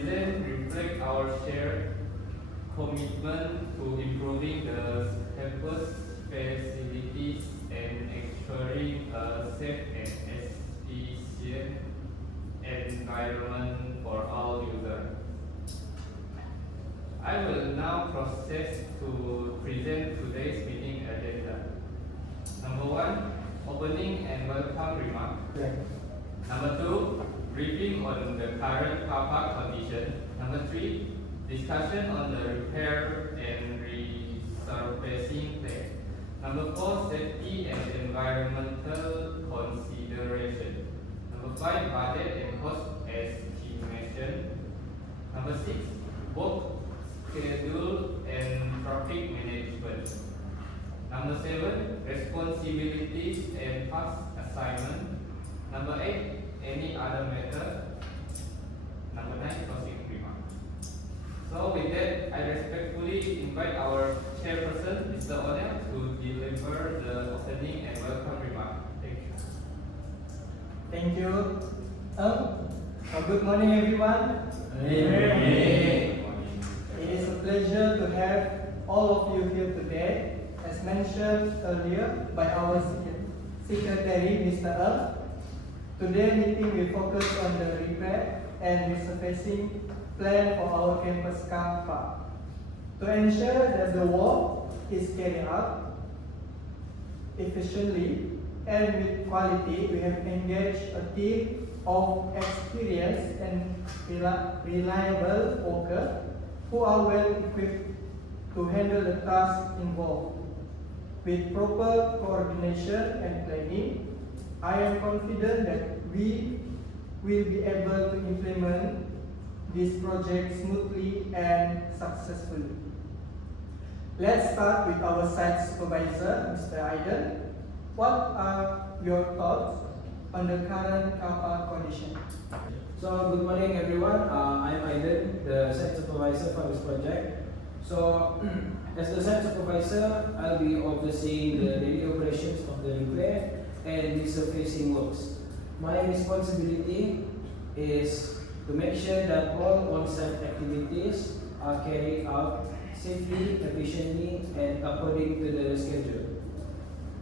present reflect our shared commitment to improving the campus facilities and ensuring a safe and efficient environment for all users. I will now proceed to present today's meeting agenda. Number 1, opening and welcome remarks. Number 2, briefing on the current car park condition. Number 3, discussion on the repair and resurfacing plan. Number 4, safety and environmental consideration. Number 5, budget and cost estimation. Number 6, work schedule and traffic management. Number 7, responsibilities and task assignment. Number 8, any other matter. Number 9, closing remarks. So with that, I respectfully invite our chairperson, Mr. Onel, to deliver the opening and welcome remark. Thank you. Thank you. Good morning, everyone. Hey. It is a pleasure to have all of you here today. As mentioned earlier by our secretary, Mr. Today's meeting will focus on the repair and resurfacing plan for our campus car park. To ensure that the work is carried out efficiently and with quality, we have engaged a team of experienced and reliable workers who are well equipped to handle the tasks involved. With proper coordination and planning, I am confident that we will be able to implement this project smoothly and successfully. Let's start with our site supervisor, Mr. Iden. What are your thoughts on the current car park condition? So good morning everyone, I'm Iden, the site supervisor for this project. So as the site supervisor, I'll be overseeing the daily operations of the repair and resurfacing works. My responsibility is to make sure that all on-site activities are carried out safely, efficiently, and according to the schedule.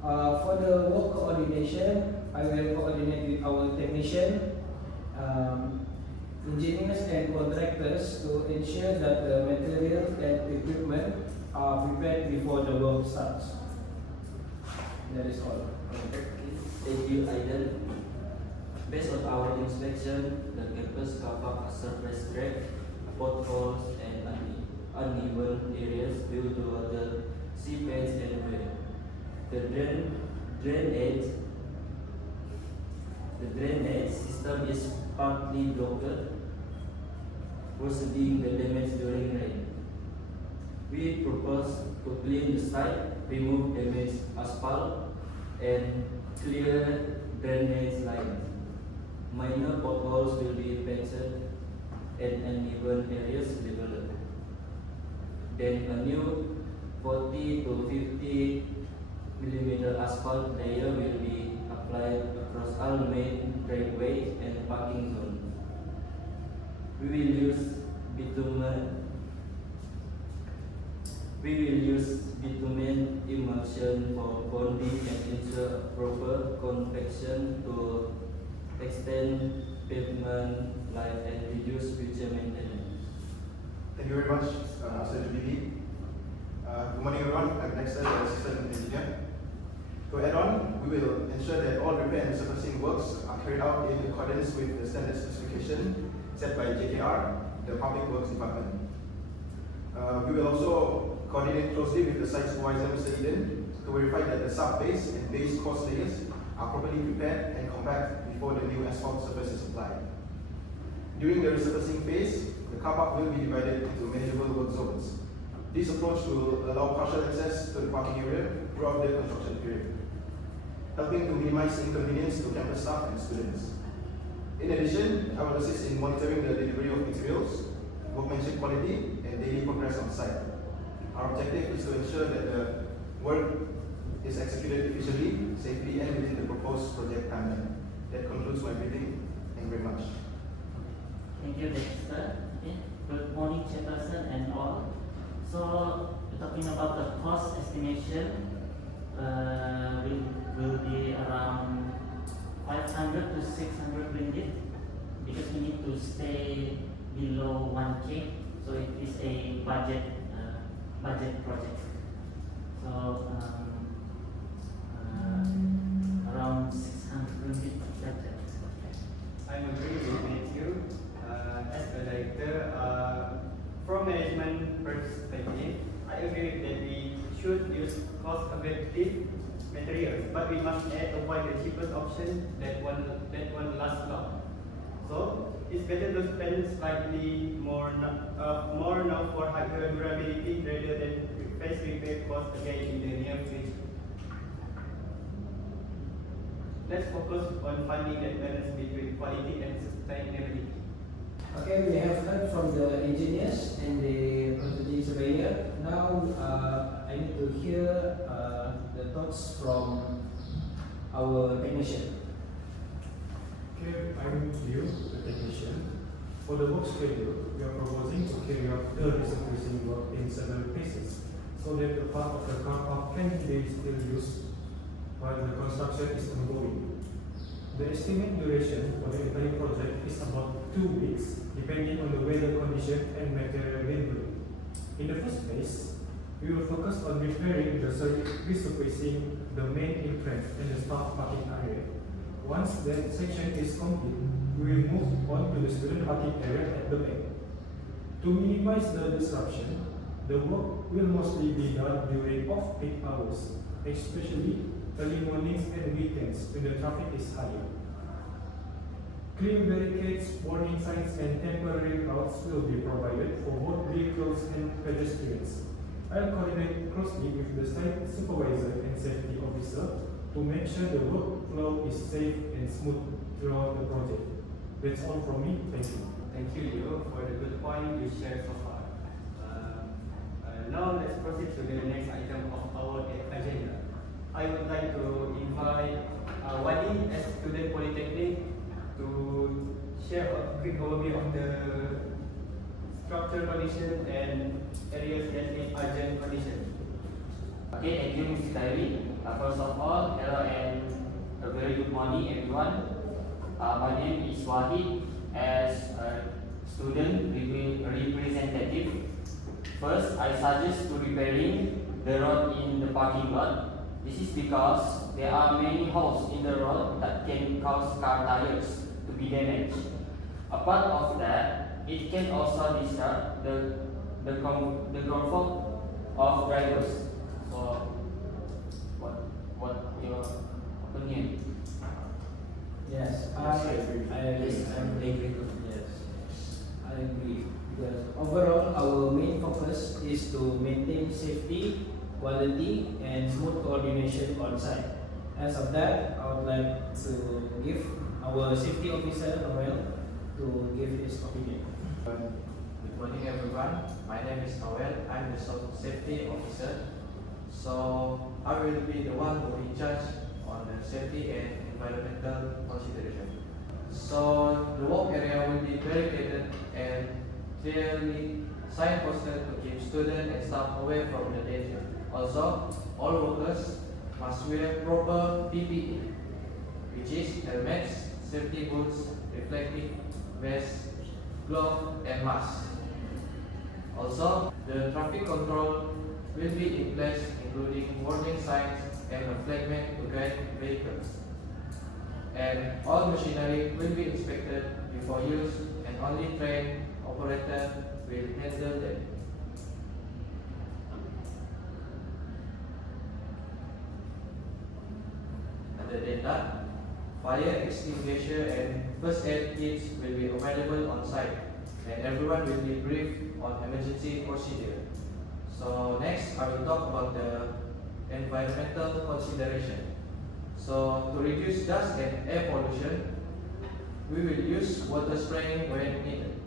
For the work coordination, I will coordinate with our technician, engineers and contractors to ensure that the material and equipment are prepared before the work starts. That is all. Thank you, Iden. Based on our inspection, the campus car park surface crack, potholes, and uneven areas due to water seepage and rain. The drainage system is partly blocked, worsening the damage during rain. We propose to clean the site, remove damaged asphalt, and clear drainage lines. Minor potholes will be patched and uneven areas leveled. Then a new 40 to 50 mm asphalt layer will be applied across all main driveways and parking zones. We will use bitumen emulsion for bonding and ensure proper compaction to extend pavement life and reduce future maintenance. Thank you very much, Mr. Jubilee. Good morning, everyone. I'm Lik Xuen, the assistant engineer. To add on, we will ensure that all repair and surfacing works are carried out in accordance with the standard specification set by JKR, the Public Works Department. We will also coordinate closely with the site supervisor, Mr. Iden, to verify that the sub-base and base course layers are properly prepared and compact before the new asphalt surface is applied. During the resurfacing phase, the car park will be divided into manageable work zones. This approach will allow partial access to the parking area throughout the construction period, helping to minimize inconvenience to campus staff and students. In addition, I will assist in monitoring the delivery of materials, workmanship quality, and daily progress on site. Our objective is to ensure that the work is executed efficiently, safely, and within the proposed project timeline. That concludes my briefing. Thank you very much. Thank you, Mr. budget project. So around 620. I agree with Matthew. As a director, from management perspective, I agree that we should use cost-effective materials, but we must avoid the cheapest option that one lasts long. So it's better to spend slightly more now for higher durability rather than face repair cost again in the near future. Let's focus on finding that balance between quality and sustainability. Okay, we have heard from the engineers and the quantity surveyor. Now I need to hear the thoughts from our technician. Okay, I'm Liu, the technician. For the work schedule, we are proposing to carry out the resurfacing work in several phases, so that the part of the car park can be still used while the construction is ongoing. The estimated duration for the entire project is about 2 weeks, depending on the weather condition and material availability. In the first phase, we will focus on repairing the resurfacing the main entrance and the staff parking area. Once that section is complete, we will move on to the student parking area at the back. To minimize the disruption, the work will mostly be done during off-peak hours, especially early mornings and weekends when the traffic is higher. Clear barricades, warning signs, and temporary routes will be provided for both vehicles and pedestrians. I'll coordinate closely with the site supervisor and safety officer to make sure the workflow is safe and smooth throughout the project. That's all from me. Thank you. Thank you, Leo, for the good point you shared so far. Now let's proceed to the next item of our agenda. I would like to invite Wahid as student polytechnic to share a quick overview of the structural condition and areas that need urgent condition. Okay, thank you, Mr. Khari. First of all, hello and a very good morning, everyone. My name is Wahid. As a student representative, first I suggest to repairing the road in the parking lot. This is because there are many holes in the road that can cause car tires to be damaged. Apart of that, it can also disrupt the comfort of drivers. So, what your opinion? Yes, I agree. Yes, I agree. Because overall, our main focus is to maintain safety, quality, and smooth coordination on site. As of that, I would like to give our safety officer Noel to give his opinion. Good morning, everyone. My name is Noel. I'm the safety officer. So I will be the one who in charge on the safety and environmental consideration. So the work area will be barricaded and clearly signposted to keep students and staff away from the danger. Also, all workers must wear proper PPE, which is helmets, safety boots, reflective vests, gloves, and masks. Also, the traffic control will be in place, including warning signs and a flagman to guide vehicles. And all machinery will be inspected before use, and only trained operator will handle them. Other than that, fire extinguisher and first aid kits will be available on site, and everyone will be briefed on emergency procedure. So next, I will talk about the environmental consideration. So to reduce dust and air pollution, we will use water spraying when needed,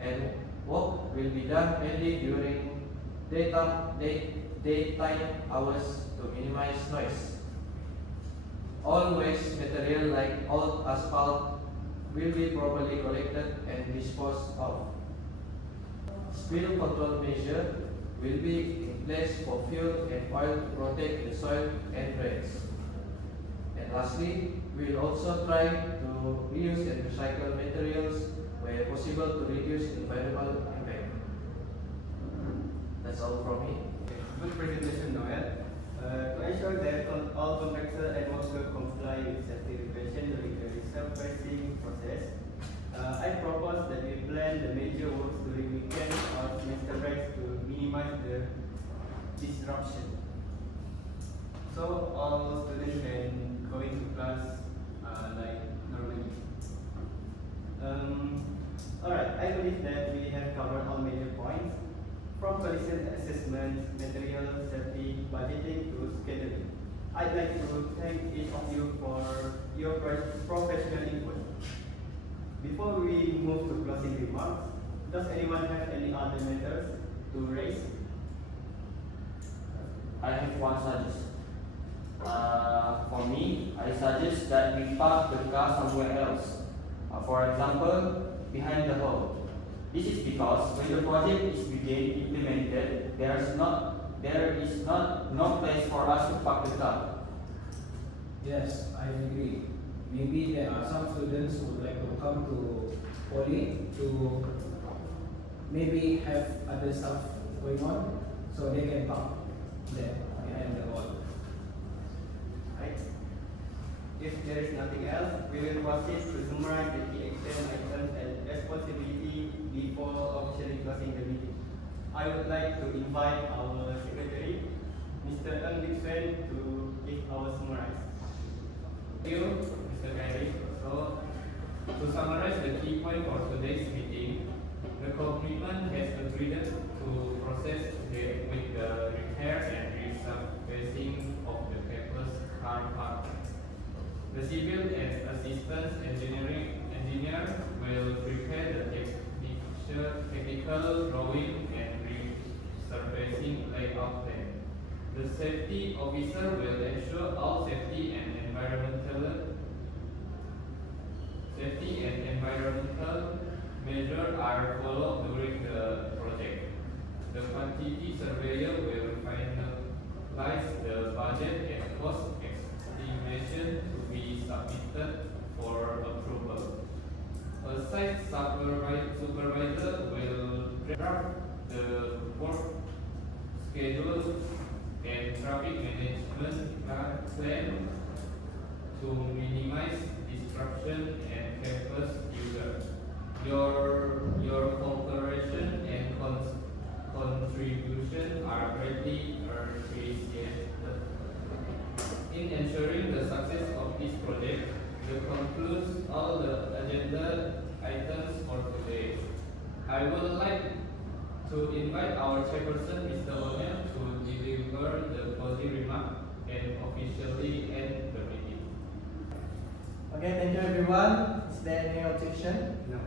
and work will be done mainly during daytime hours to minimize noise. All waste material like old asphalt will be properly collected and disposed of. Spill control measure will be in place for fuel and oil to protect the soil and drains. And lastly, we will also try to reuse and recycle materials where possible to reduce environmental impact. disruption. So all students can go into class like normally. Alright, I believe that we have covered all major points, from condition assessment, material safety, budgeting to scheduling. I'd like to thank each of you for your professional input. Before we move to closing remarks, does anyone have any other matters to raise? I have one suggestion. For me, I suggest that we park the car somewhere else. For example, behind the hall. This is because when the project is implemented, there is no place for us to park the car. Yes, I agree. Maybe there are some students who would like to come to Poly to maybe have other stuff going on, so they can park there behind the wall. Right. If there is nothing else, we will proceed to summarize the key action items and responsibility before officially closing the meeting. I would like to invite our secretary, Mr. Lik Xuen, to give our summarize. Thank you, Mr. Khari. So, to summarize the key point for today's meeting, the commitment has agreed to process with the repair and resurfacing of the campus car park. The civil and assistant engineer will prepare the technical drawing and resurfacing layout plan. The safety officer will ensure all safety and environmental measures are followed during the project. The quantity surveyor will finalize the budget and cost estimation to be submitted for approval. A site supervisor will draft the work schedule and traffic management plan to minimize disruption and campus users. Your cooperation and contribution are greatly appreciated. In ensuring the success of this project, this concludes all the agenda items for today. I would like to invite our chairperson, Mr. O'Neill, to deliver the closing remark and officially end the meeting. Okay, thank you everyone. Is there any objection? No.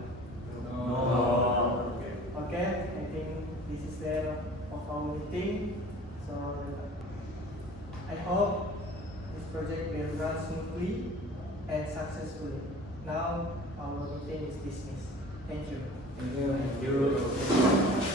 Okay, I think this is the end of our meeting. So I hope this project will run smoothly and successfully. Now our meeting is dismissed. Thank you. Thank you. Thank you.